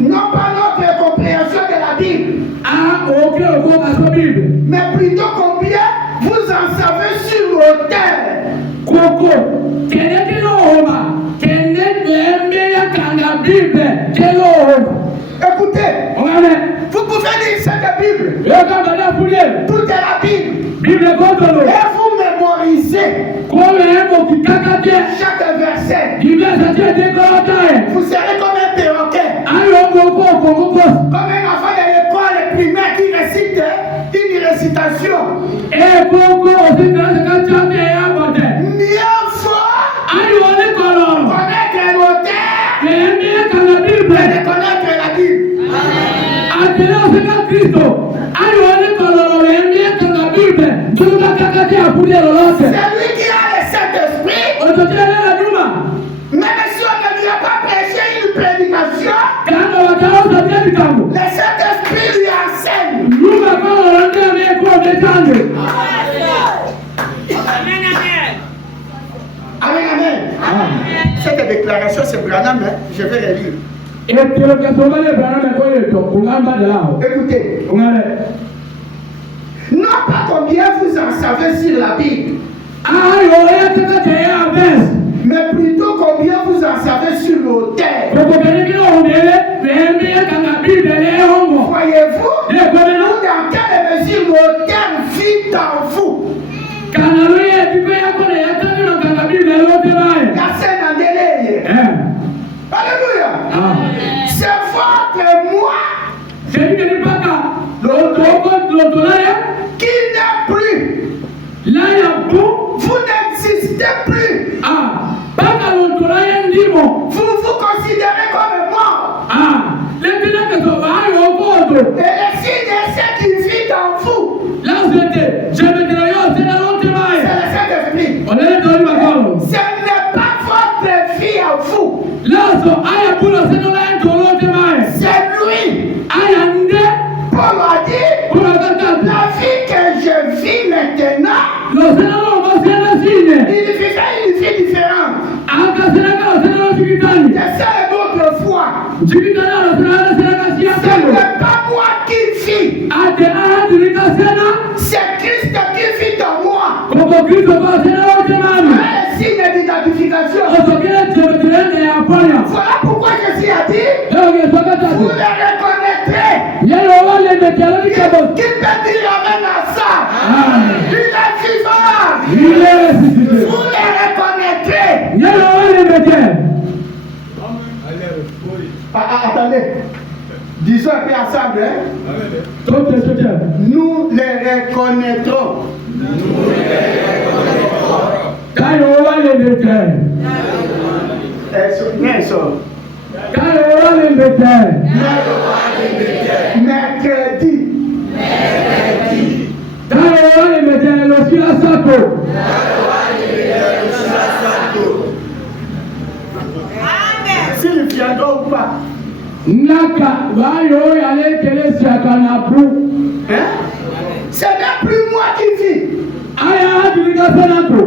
Non pas notre compréhension de la Bible. Mais plutôt combien vous en savez sur l'autel. Écoutez, vous pouvez lire cette Bible. Tout est la Bible. Et vous mémorisez chaque verset. Vous serez comme un perroquet. Comme un enfant de l'école primaire qui récite une récitation. Mieux vaut connaître l'auteur que de connaître la Bible. C'est lui qui a le Saint-Esprit. Même si on ne lui a pas prêché une prédication, le Saint-Esprit lui enseigne. Amen, amen. Cette déclaration, c'est Branham, je vais la lire. Écoutez, non pas combien vous en savez sur la Bible, mais plutôt combien vous en savez sur l'autel. Voyez-vous dans quelle mesure l'autel vit en vous. Alléluia. C'est votre moi qui n'est plus. Vous n'existez plus. Vous vous considérez comme mort. Et le signe est ce qui vit dans vous. C'est le Saint-Esprit. Ce n'est pas votre vie en vous. C'est lui. Paul a dit, la vie que je vis maintenant, il vivait une vie différente. De celle d'autrefois. Ce n'est pas moi qui vis. C'est Christ qui vit dans moi. Un signe d'identification. Voilà pourquoi Jésus a dit, vous les reconnaîtrez. Qui peut dire amen à ça? Il est vivant. Vous les reconnaîtrez. Attendez. Disons un peu ensemble. Nous les reconnaîtrons. Mercredi. S'il viendra ou pas. Ce n'est plus moi qui vis.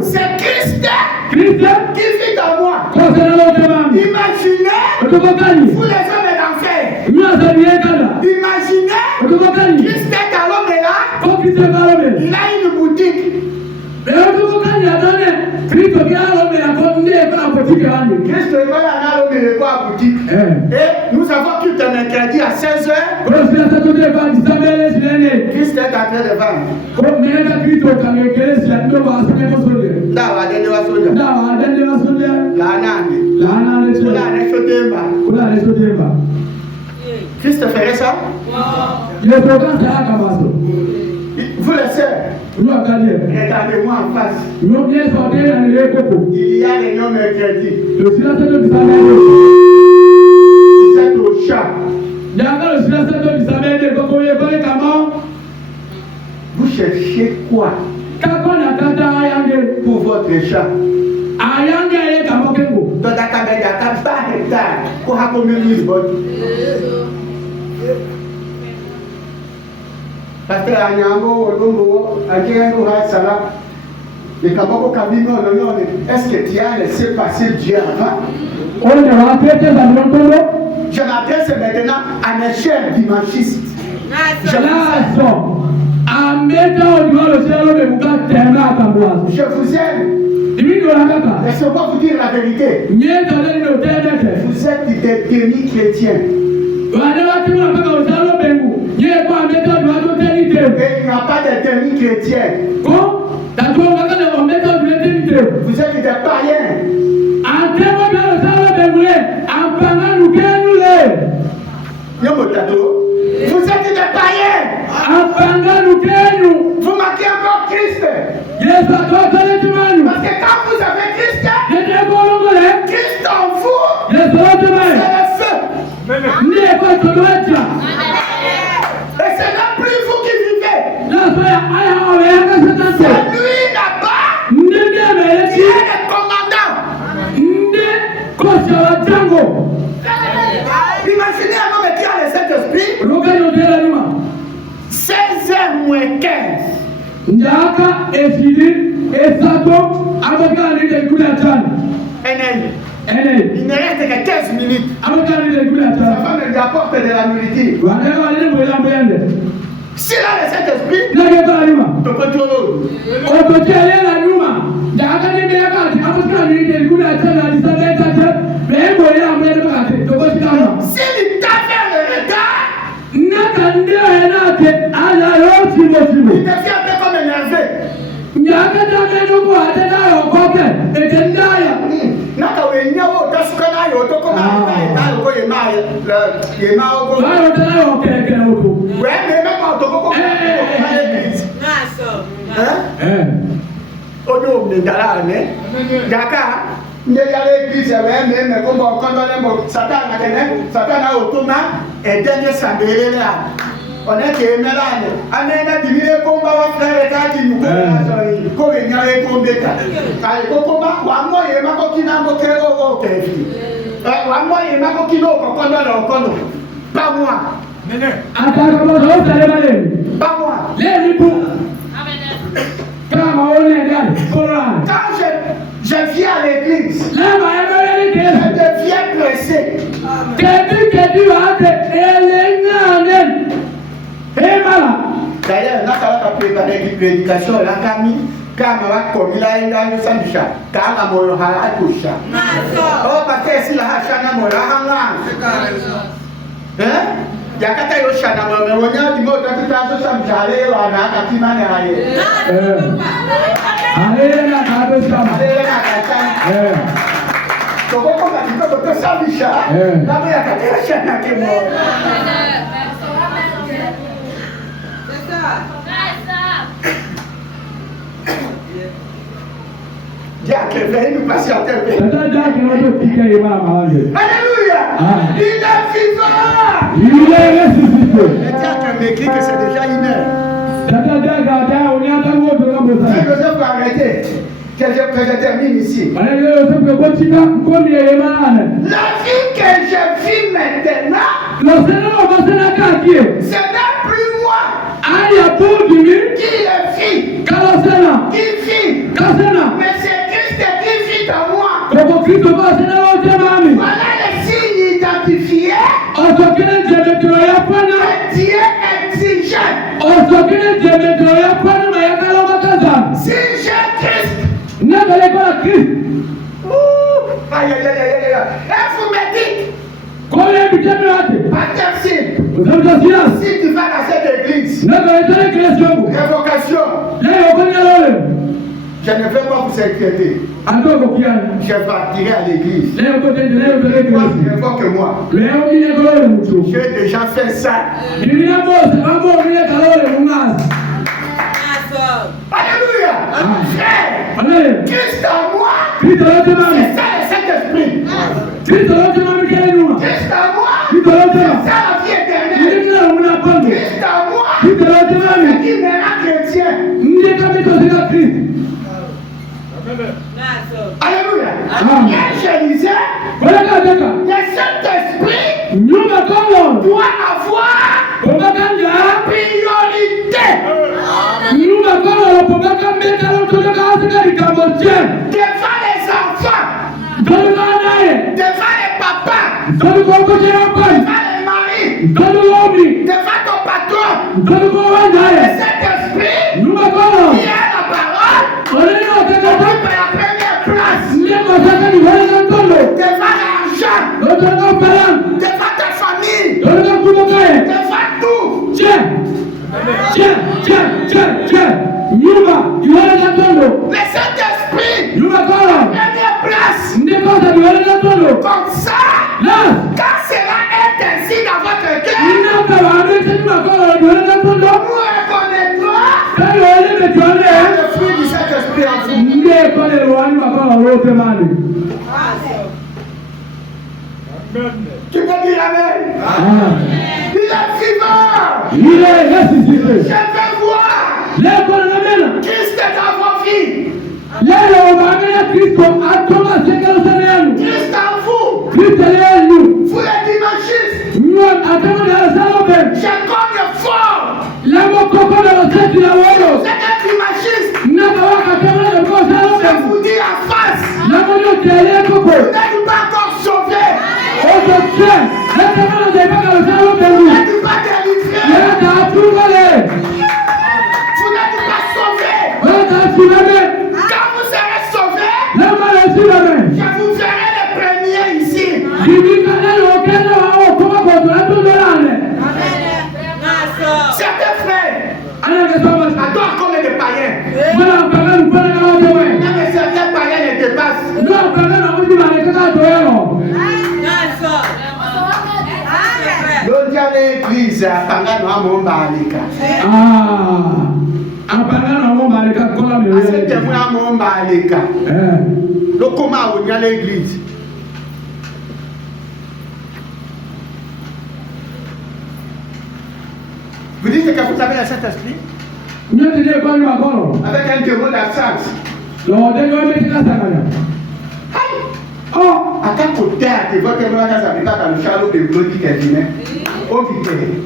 C'est Christ qui vit en moi. Imaginez vous les hommes d'enfer. Imaginez Christ est à l'homme là. Il a une boutique. Christ va à la boutique. Et nous avons tout un mercredi à 16h. Christ est en train de vendre. Dawa dende wasoja. La nani. Christ ferait ça? Vous les sœurs, regardez-moi en face. Il y a réunion mercredi. Vous êtes au chat. Vous cherchez quoi pour votre chat? Pasteur Anyamo, Olombo, Adjeno, Salah, les Kaboko Kabino, est-ce que tu as laissé passer Dieu avant? Je m'adresse maintenant à mes chers dimanchistes. Je vous aime. Laissez-moi vous dire la vérité. Vous êtes des demi-chrétiens. Et il n'y a pas de demi-chrétiens. Vous êtes des païens. Vous êtes des païens. Vous manquez encore Christ. Parce que quand vous avez Christ, Christ en vous, c'est le feu. Et c'est même plus vous qui vivez. C'est lui là-bas qui est le commandant. Imaginez un homme qui a le Saint-Esprit. 16h moins 15. Il ne reste que 15 minutes. Sa femme lui apporte de la nourriture. S'il a le Saint-Esprit, tu peux tout s'il t'a fait le regard, il devient un peu comme énervé. On est que Mélane, Amena divine combat wa frère kati nous ko nyare ko beta. Kai ko combat wa mo ye mako kinambo kero o kefi. Wa mo ye mako kino ko kondo lo kondo. Pas moi. Nene. Ataka mo do tale bale. Pas moi. Les libou. Amen. Quand je viens à l'église, je deviens pressé. D'ailleurs, on a préparé une prédication, la Camille, quand on a commis la Sandusha, quand on a Kusha. Oh, parce que si la Hachana Mola Hanga, Yakata Yoshana, mais on a dit que tu as Samjale, on a Katimane. Allez, la so koko katika kutosabisha kama yakatesha na kimo. Dieu veille nous patienter. Alléluia. Il est vivant. Il est ressuscité. Le diable m'écrit que c'est déjà 1 heure. Joseph va arrêter. Que je termine ici. La vie que je vis maintenant, ce n'est plus moi qui est vie, mais c'est Christ qui vit en moi. Voilà le signe identifié que Dieu exigeait. Si j'ai Christ, aïe, et vous me dites, si tu vas dans cette église, révocation, Je ne vais pas vous inquiéter. Je vais attirer à l'église. N'importe que moi. J'ai déjà fait ça. Alléluia. Christ en moi. C'est ça le Saint-Esprit. Christ en moi. C'est ça la vie éternelle. Christ en moi. C'est qui me rend chrétien. Alléluia. Et je disais, le Saint-Esprit doit avoir la priorité devant les enfants, devant les papas, devant les maris, devant ton patron. Le Saint-Esprit qui a la parole occupe la première place devant l'argent, devant ta famille, devant tout. Le Saint-Esprit, première place. Comme ça, quand cela est ainsi dans votre cœur, nous reconnaîtrons le fruit du Saint-Esprit en vous. Tu peux dire amen. Il est vivant. Je veux voir Christ dans vos vies. Christ en vous. Vous les dimanchistes. J'ai comme fort. Vous êtes un dimachiste. Je vous dis en face. Vous n'êtes pas encore sauvé. Vous n'êtes pas délivré. Vous n'êtes pas sauvé. Quand vous serez sauvé, je vous verrai le premier ici. Certains frères adorent comme des païens. Mais certains païens les dépassent. L'autre l'église, l'église. Vous dites que vous avez le Saint-Esprit avec un démon d'absence. Oh, à quel côté tu vois que moi, ça me dans le château de Glody qui est dîné. Oh, qui est.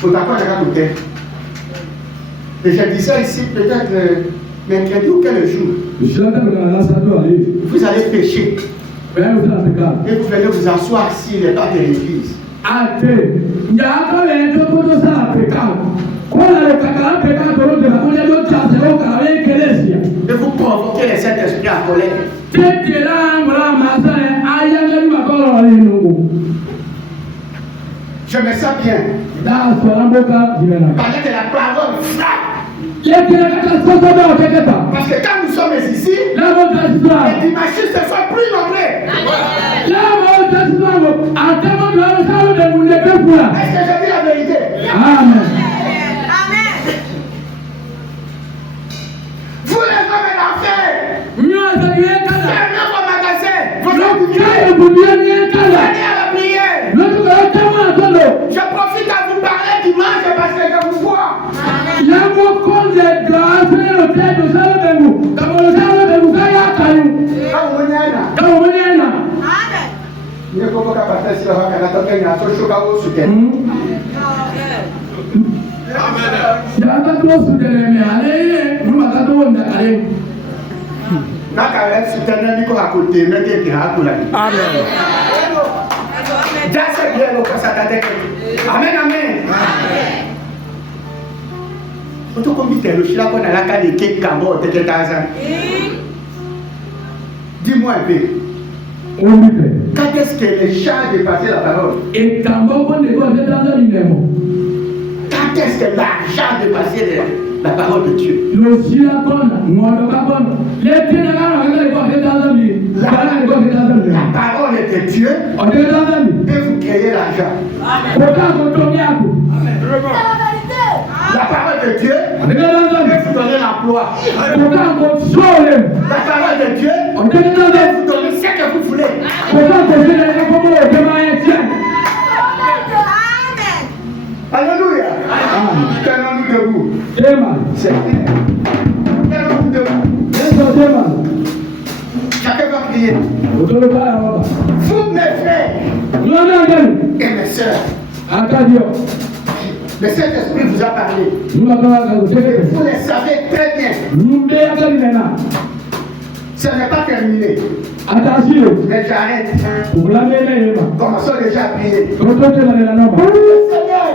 Vous d'accord avec un côté. Et je dis ça ici peut-être mercredi ou quel jour. Vous allez pécher. Et vous venez vous asseoir sur les pas de l'église. Et vous provoquez le Saint-Esprit en colère. Je me sens bien. Pendant que la parole frappe. Parce que quand nous sommes ici, les dimanchistes se sont plus nombreux. Est-ce que je dis la vérité? Amen. Vous les hommes d'affaires, fermez vos magasins, venez à la prière. Je profite à vous parler dimanche parce que je vous vois. Amen, amen. Dis-moi un peu. Quand est-ce que les chats dépassaient la parole? Quand est-ce que l'argent dépassait La parole de Dieu. La parole de Dieu peut vous créer l'argent. La parole de Dieu peut vous donner l'emploi. La parole de Dieu peut vous donner ce que vous voulez. Alléluia. Tenons-nous debout. C'est clair. Tenons-nous debout. Chacun va prier. Vous, mes frères et mes sœurs, le Saint-Esprit vous a parlé. Vous le savez très bien. Ce n'est pas terminé. Mais j'arrête. Commençons déjà à prier. Seigneur,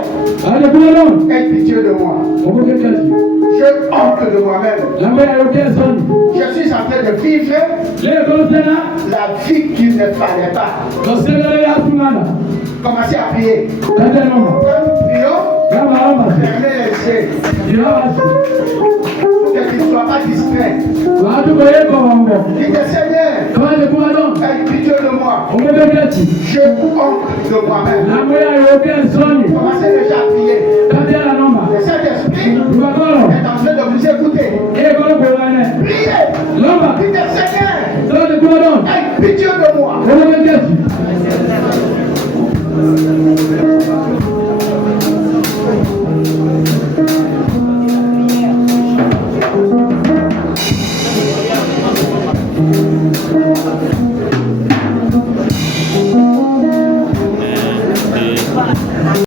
aie pitié de moi. Je honte de moi-même. Je suis en train de vivre la vie qu'il ne fallait pas. Commencez à prier. Quand nous prions, fermez les yeux. Que tu ne sois pas distrait. Dites Seigneur, aie pitié de moi. Je honte de moi-même. Commencez déjà à prier.